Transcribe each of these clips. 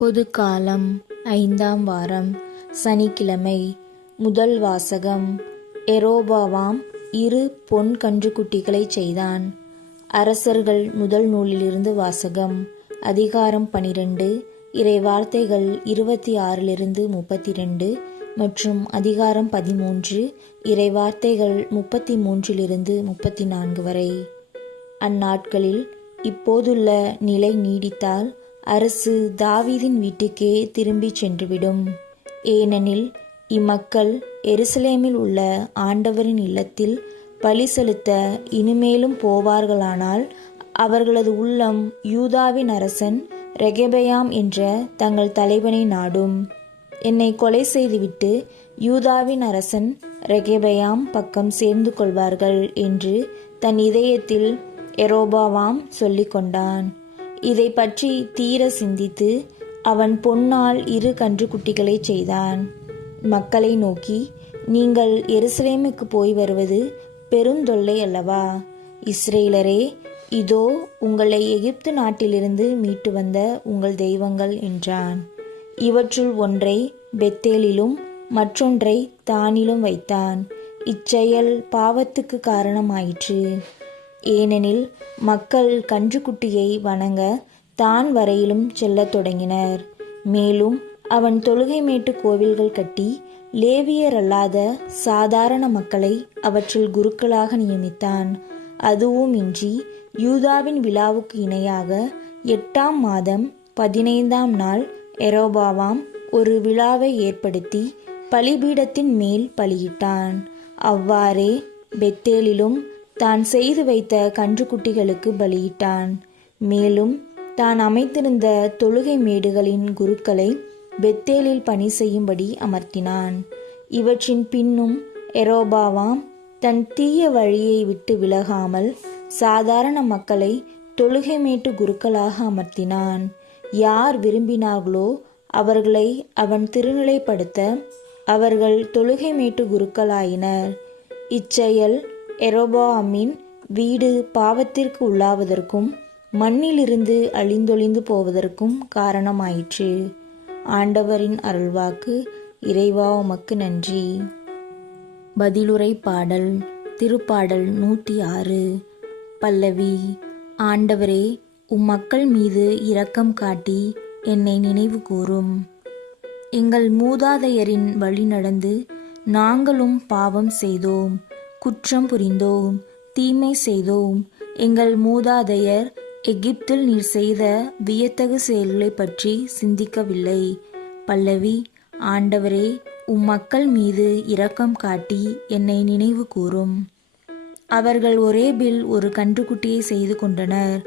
பொதுக்காலம் 5ஆம் வாரம் சனிக்கிழமை. முதல் வாசகம். எரோபவாம் 2 பொன் கன்றுக்குட்டிகளைச் செய்தான். அரசர்கள் முதல் நூலிலிருந்து வாசகம். அதிகாரம் 12, இறை வார்த்தைகள் 26-32 மற்றும் அதிகாரம் 13, இறை வார்த்தைகள் 33-34 வரை. அந்நாட்களில் இப்போதுள்ள நிலை நீடித்தால் அரசு தாவீதின் வீட்டுக்கே திரும்பிச் சென்றுவிடும். ஏனெனில் இம்மக்கள் எருசலேமில் உள்ள ஆண்டவரின் இல்லத்தில் பலி செலுத்த இனிமேலும் போவார்களானால் அவர்களது உள்ளம் யூதாவின் அரசன் ரெகெபயாம் என்ற தங்கள் தலைவனை நாடும். என்னை கொலை செய்துவிட்டு யூதாவின் அரசன் ரெகெபயாம் பக்கம் சேர்ந்து கொள்வார்கள் என்று தன் இதயத்தில் எரோபவாம் சொல்லிக் கொண்டான். இதை பற்றி தீர சிந்தித்து அவன் பொன்னால் 2 கன்றுக்குட்டிகளைச் செய்தான். மக்களை நோக்கி, நீங்கள் எருசலேமுக்கு போய் வருவது பெருந்தொல்லை அல்லவா? இஸ்ரேலரே, இதோ உங்களை எகிப்து நாட்டிலிருந்து மீட்டு வந்த உங்கள் தெய்வங்கள் என்றான். இவற்றுள் ஒன்றை பெத்தேலிலும் மற்றொன்றை தானிலும் வைத்தான். இச்செயல் பாவத்துக்கு காரணமாயிற்று. ஏனெனில் மக்கள் கன்றுக்குட்டியை வணங்க தான் வரையிலும் செல்லத் தொடங்கினர். மேலும் அவன் தொழுகை மேட்டு கோவில்கள் கட்டி லேவியர் அல்லாத சாதாரண மக்களை அவற்றில் குருக்களாக நியமித்தான். அதுவும் இன்றி யூதாவின் விழாவுக்கு இணையாக 8ஆம் மாதம் 15ஆம் நாள் எரோபவாம் ஒரு விழாவை ஏற்படுத்தி பலிபீடத்தின் மேல் பலியிட்டான். அவ்வாறே பெத்தேலிலும் தான் செய்து வைத்த கன்றுக்குட்டிகளுக்கு பலியிட்டான். மேலும் தான் அமைத்திருந்த தொழுகை மேடுகளின் குருக்களை பெத்தேலில் பணி செய்யும்படி அமர்த்தினான். இவற்றின் பின்னும் எரோபவாம் தன் தீய வழியை விட்டு விலகாமல் சாதாரண மக்களை தொழுகை மேட்டு குருக்களாக அமர்த்தினான். யார் விரும்பினார்களோ அவர்களை அவன் திருநிலைப்படுத்த அவர்கள் தொழுகை மேட்டு குருக்களாயினர். இச்செயல் எரோபவாமின் வீடு பாவத்திற்கு உள்ளாவதற்கும் மண்ணிலிருந்து அழிந்தொழிந்து போவதற்கும் காரணமாயிற்று. ஆண்டவரின் அருள்வாக்கு. இறைவா, உமக்கு நன்றி. பதிலுரை பாடல். திருப்பாடல் 106. பல்லவி. ஆண்டவரே, மக்கள் மீது இரக்கம் காட்டி என்னை நினைவு கூரும். எங்கள் மூதாதையரின் வழி நடந்து நாங்களும் பாவம் செய்தோம், குற்றம் புரிந்தோம், தீமை செய்தோம். எங்கள் மூதாதையர் எகிப்தில் நீர் செய்த வியத்தகு செயல்களை பற்றி சிந்திக்கவில்லை. பல்லவி. ஆண்டவரே, மக்கள் மீது இரக்கம் காட்டி என்னை நினைவு கூரும். அவர்கள் ஒரேபில் ஒரு கன்றுக்குட்டியை செய்து கொண்டனர்.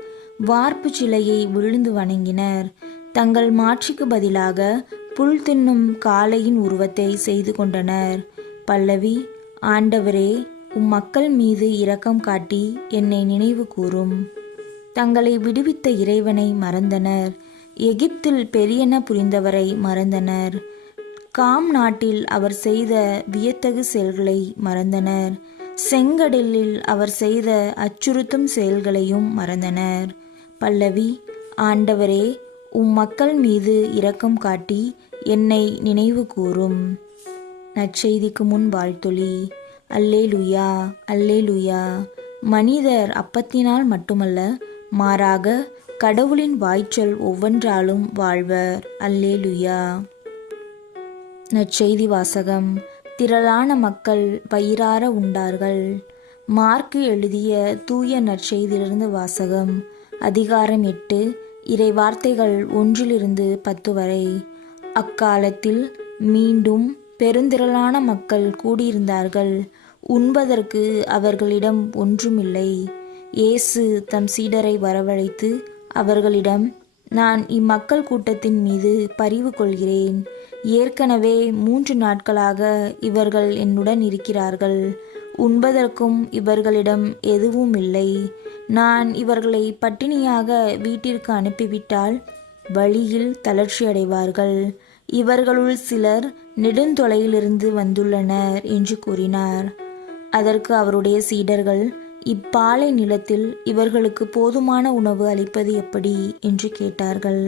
வார்ப்பு சிலையை விழுந்து வணங்கினர். தங்கள் மாட்சிக்கு பதிலாக புல் தின்னும் காளையின் உருவத்தை செய்து கொண்டனர். பல்லவி. ஆண்டவரே, மக்கள் மீது இரக்கம் காட்டி என்னை நினைவு கூரும். தங்களை விடுவித்த இறைவனை மறந்தனர். எகிப்தில் பெரியன புரிந்தவரை மறந்தனர். காம் நாட்டில் அவர் செய்த வியத்தகு செயல்களை மறந்தனர். செங்கடலில் அவர் செய்த அச்சுறுத்தும் செயல்களையும் மறந்தனர். பல்லவி. ஆண்டவரே, மக்கள் மீது இரக்கம் காட்டி என்னை நினைவு கூரும். நற்செய்திக்கு முன் வாழ்த்தொலி. அல்லேலூயா, அல்லேலூயா. மனிதர் அப்பத்தினால் மட்டுமல்ல, மாறாக கடவுளின் வாய்ச்சொல் ஒவ்வொன்றாலும் வாழ்வர். அல்லேலூயா. நற்செய்தி வாசகம். திரளான மக்கள் வயிறார உண்டார்கள். மார்க்கு எழுதிய தூய நற்செய்தியிலிருந்து வாசகம். அதிகாரம் 8, இறை வார்த்தைகள் 1-10 வரை. அக்காலத்தில் மீண்டும் பெருந்திரளான மக்கள் கூடியிருந்தார்கள். உண்பதற்கு அவர்களிடம் ஒன்றுமில்லை. இயேசு தம் சீடரை வரவழைத்து அவர்களிடம், நான் இம்மக்கள் கூட்டத்தின் மீது பரிவு கொள்கிறேன். ஏற்கனவே 3 நாட்களாக இவர்கள் என்னுடன் இருக்கிறார்கள். உண்பதற்கும் இவர்களிடம் எதுவும் இல்லை. நான் இவர்களை பட்டினியாக வீட்டிற்கு அனுப்பிவிட்டால் வழியில் தளர்ச்சி அடைவார்கள். இவர்களுள் சிலர் நெடுந்தொலையிலிருந்து வந்துள்ளனர் என்று கூறினார். அதற்கு அவருடைய சீடர்கள், இப்பாலை நிலத்தில் இவர்களுக்கு போதுமான உணவு அளிப்பது எப்படி என்று கேட்டார்கள்.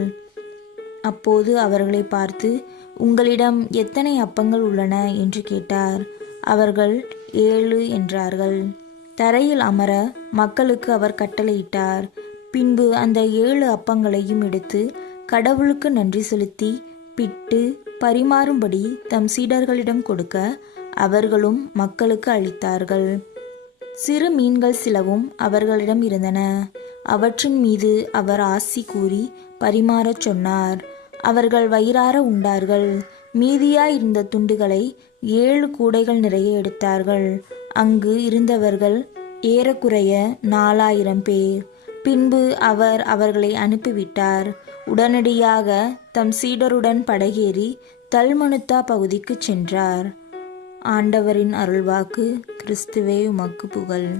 அப்போது அவர்களை பார்த்து, உங்களிடம் எத்தனை அப்பங்கள் உள்ளன என்று கேட்டார். அவர்கள் 7 என்றார்கள். தரையில் அமர மக்களுக்கு அவர் கட்டளையிட்டார். பின்பு அந்த 7 அப்பங்களையும் எடுத்து கடவுளுக்கு நன்றி செலுத்தி பிட்டு பரிமாறும்படி தம் சீடர்களிடம் கொடுக்க அவர்களும் மக்களுக்கு அளித்தார்கள். சிறு மீன்கள் சிலவும் அவர்களிடம் இருந்தன. அவற்றின் மீது அவர் ஆசி கூறி பரிமாறச் சொன்னார். அவர்கள் வயிறார உண்டார்கள். மீதியாயிருந்த துண்டுகளை 7 கூடைகள் நிறைய எடுத்தார்கள். அங்கு இருந்தவர்கள் ஏறக்குறைய 4000 பேர். பின்பு அவர் அவர்களை அனுப்பிவிட்டார். உடனடியாக தம் சீடருடன் படகேறி தல்மனுத்தா பகுதிக்கு சென்றார். ஆண்டவரின் அருள்வாக்கு. கிறிஸ்துவே உமக்கு புகழ்.